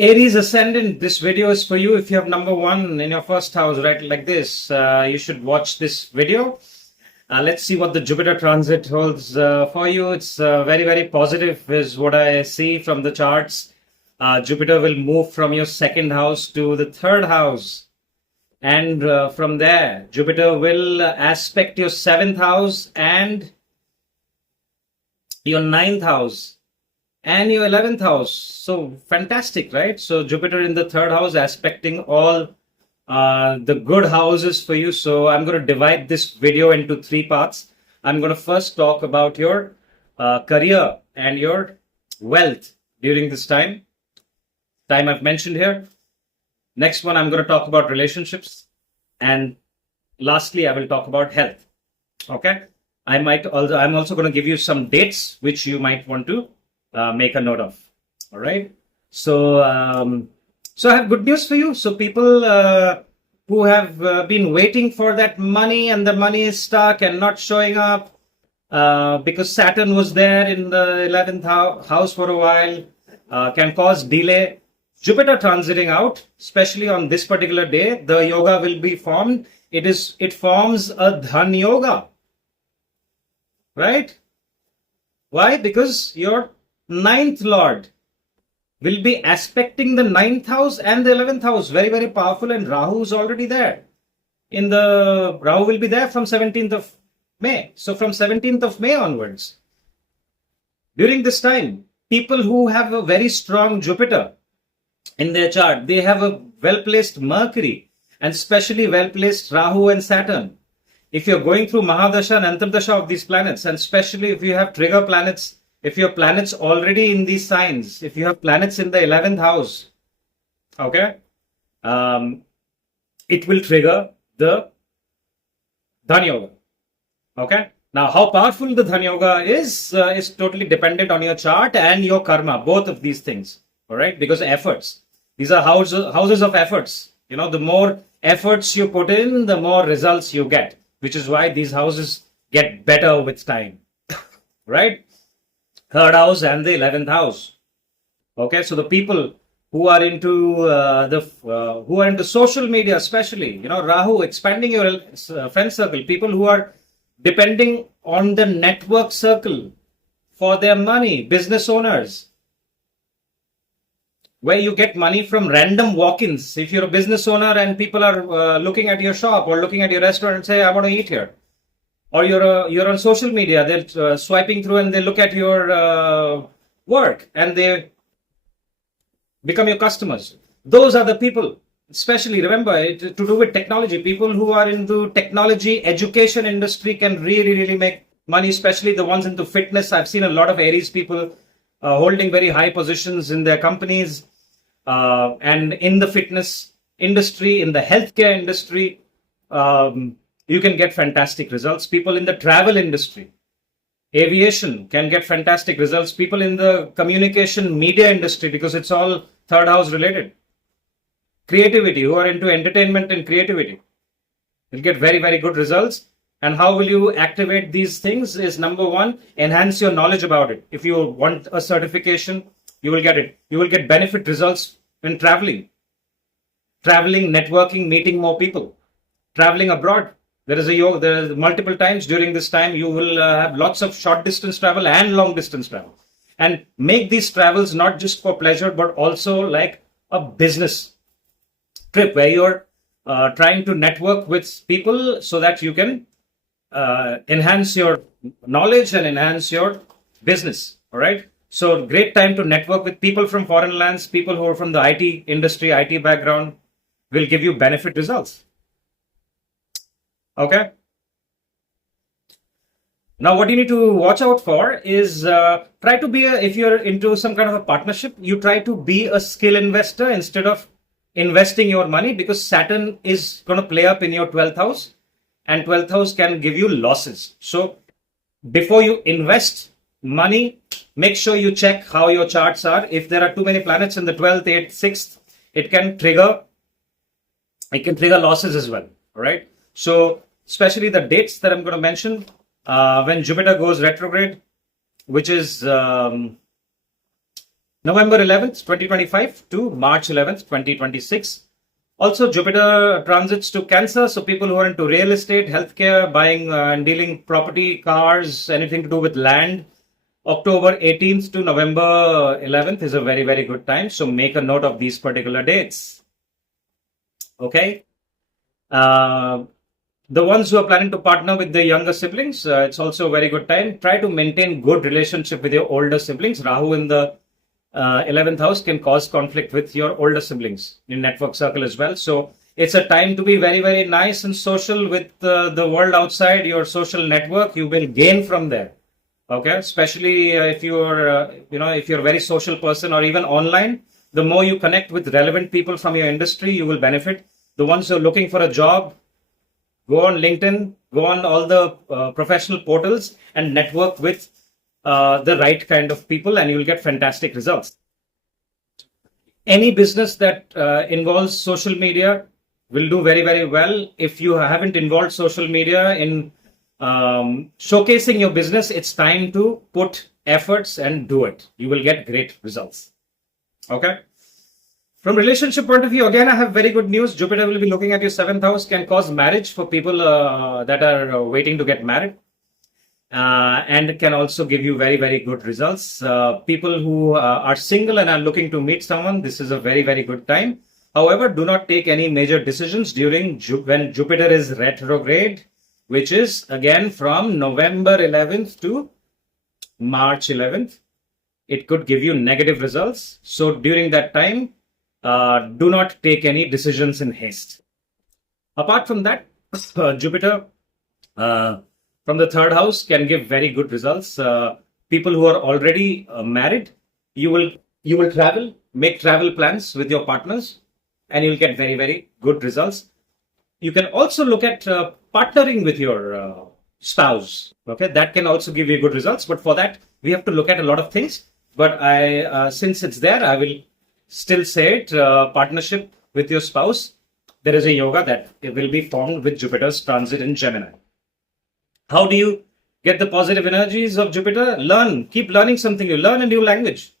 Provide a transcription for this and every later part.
Aries Ascendant, this video is for you. If you have number 1 in your first house, right, like this, you should watch this video. Let's see what the Jupiter transit holds for you. It's very, very positive is what I see from the charts. Jupiter will move from your second house to the third house. And from there, Jupiter will aspect your seventh house and your ninth house and your 11th house. So fantastic, right? So Jupiter in the third house aspecting all the good houses for you. So I'm going to divide this video into 3 parts. I'm going to first talk about your career and your wealth during this time I've mentioned here. Next one, I'm going to talk about relationships. And lastly, I will talk about health. Okay. I'm also going to give you some dates which you might want to make a note of. All right. So I have good news for you. So people who have been waiting for that money and the money is stuck and not showing up because Saturn was there in the 11th house for a while, can cause delay. Jupiter transiting out, especially on this particular day, the yoga will be formed. It forms a Dhan yoga. Right? Why? Because your 9th lord will be aspecting the 9th house and the 11th house. Very, very powerful. And Rahu is already there. Rahu will be there from 17th of May. So from 17th of May onwards. During this time, people who have a very strong Jupiter in their chart, they have a well-placed Mercury and especially well-placed Rahu and Saturn. If you're going through Mahadasha and Antardasha of these planets, and especially if you have trigger planets, if your planets already in these signs, if you have planets in the 11th house, okay, it will trigger the Dhan Yoga. Okay. Now, how powerful the Dhan Yoga is totally dependent on your chart and your karma, both of these things. All right, because efforts. These are houses of efforts. You know, the more efforts you put in, the more results you get, which is why these houses get better with time. Right? Third house and the 11th house. Okay, so the people who are into social media, especially, you know, Rahu expanding your friend circle, people who are depending on the network circle for their money, business owners, where you get money from random walk-ins. If you're a business owner and people are looking at your shop or looking at your restaurant and say, I want to eat here. Or you're on social media, they're swiping through and they look at your work and they become your customers. Those are the people, especially remember, to do with technology. People who are into technology, education industry can really, really make money, especially the ones into fitness. I've seen a lot of Aries people holding very high positions in their companies and in the fitness industry, in the healthcare industry, you can get fantastic results. People in the travel industry, aviation can get fantastic results. People in the communication media industry, because it's all third house related. Creativity, who are into entertainment and creativity, will get very, very good results. And how will you activate these things is number 1, enhance your knowledge about it. If you want a certification, you will get it. You will get benefit results when traveling, networking, meeting more people, traveling abroad. There is multiple times during this time, you will have lots of short distance travel and long distance travel. And make these travels not just for pleasure, but also like a business trip where you're trying to network with people so that you can enhance your knowledge and enhance your business. All right. So great time to network with people from foreign lands, people who are from the IT industry, IT background, will give you benefit results. Okay. Now, what you need to watch out for is try to be if you're into some kind of a partnership, you try to be a skill investor instead of investing your money, because Saturn is going to play up in your 12th house. And 12th house can give you losses. So before you invest money, make sure you check how your charts are. If there are too many planets in the 12th, 8th, 6th, it can trigger losses as well. All right. So especially the dates that I'm going to mention, when Jupiter goes retrograde, which is November 11th, 2025 to March 11th, 2026. Also, Jupiter transits to Cancer, so people who are into real estate, healthcare, buying and dealing property, cars, anything to do with land. October 18th to November 11th is a very, very good time. So make a note of these particular dates. Okay. The ones who are planning to partner with the younger siblings, it's also a very good time. Try to maintain good relationship with your older siblings. Rahu in the 11th house can cause conflict with your older siblings in network circle as well. So it's a time to be very, very nice and social with the world outside your social network. You will gain from there. Okay, especially if you're, if you're a very social person or even online, the more you connect with relevant people from your industry, you will benefit. The ones who are looking for a job, go on LinkedIn, go on all the professional portals and network with the right kind of people, and you'll get fantastic results. Any business that involves social media will do very, very well. If you haven't involved social media in showcasing your business, it's time to put efforts and do it. You will get great results. Okay. From relationship point of view, again, I have very good news. Jupiter will be looking at your 7th house, can cause marriage for people that are waiting to get married. And can also give you very, very good results. People who are single and are looking to meet someone, this is a very, very good time. However, do not take any major decisions during when Jupiter is retrograde, which is again from November 11th to March 11th. It could give you negative results. So during that time, do not take any decisions in haste. Apart from that, Jupiter from the 3rd house can give very good results. People who are already married, you will travel, make travel plans with your partners, and you'll get very, very good results. You can also look at partnering with your spouse. Okay, that can also give you good results. But for that, we have to look at a lot of things. But since it's there, I will still say it. Partnership with your spouse. There is a yoga that it will be formed with Jupiter's transit in Gemini. How do you get the positive energies of Jupiter? Learn. Keep learning something. You learn a new language.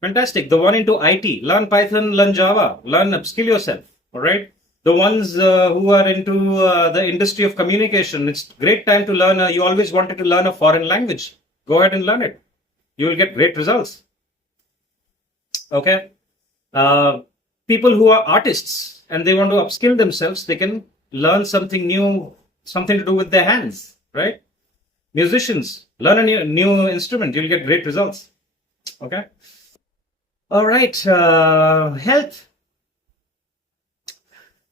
Fantastic. The one into IT. Learn Python, learn Java. Learn, upskill yourself. All right. The ones who are into the industry of communication, it's great time to learn. You always wanted to learn a foreign language. Go ahead and learn it. You will get great results. Okay. People who are artists and they want to upskill themselves, they can learn something new, something to do with their hands, right? Musicians, learn a new instrument. You'll get great results. Okay. All right. Health.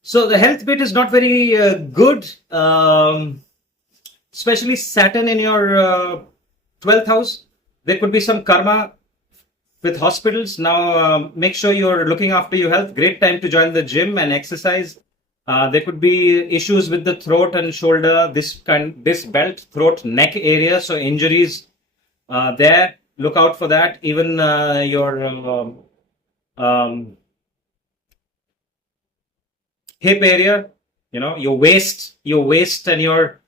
So the health bit is not very good, especially Saturn in your 12th house. There could be some karma with hospitals. Now, make sure you're looking after your health. Great time to join the gym and exercise. There could be issues with the throat and shoulder, this belt, throat, neck area. So injuries there. Look out for that. Even your hip area, your waist and your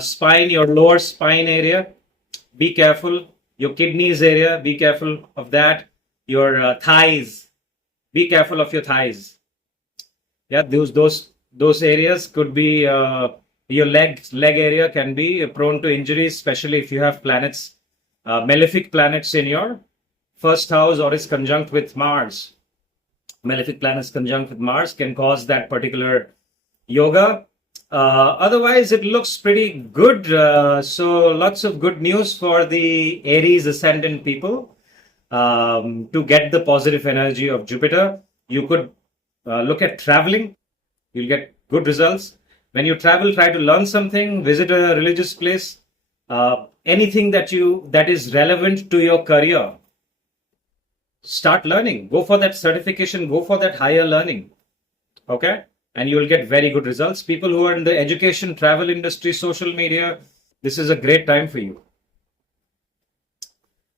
spine, your lower spine area. Be careful. Your kidneys area, be careful of that. Your thighs, be careful of your thighs. Yeah, those areas could be your leg area can be prone to injuries, especially if you have planets, malefic planets in your 1st house or is conjunct with Mars. Malefic planets conjunct with Mars can cause that particular yoga. Otherwise, it looks pretty good. So lots of good news for the Aries Ascendant people to get the positive energy of Jupiter. You could look at traveling. You'll get good results. When you travel, try to learn something, visit a religious place, anything that is relevant to your career. Start learning. Go for that certification. Go for that higher learning. Okay? And you will get very good results. People who are in the education, travel industry, social media, this is a great time for you.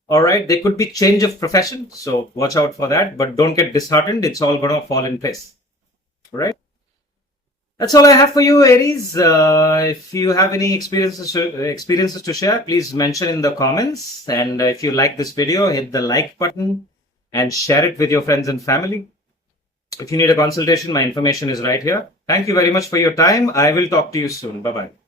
All right. There could be change of profession. So watch out for that. But don't get disheartened. It's all going to fall in place. All right. That's all I have for you, Aries. If you have any experiences to share, please mention in the comments. And if you like this video, hit the like button. and share it with your friends and family. If you need a consultation, my information is right here. Thank you very much for your time. I will talk to you soon. Bye-bye.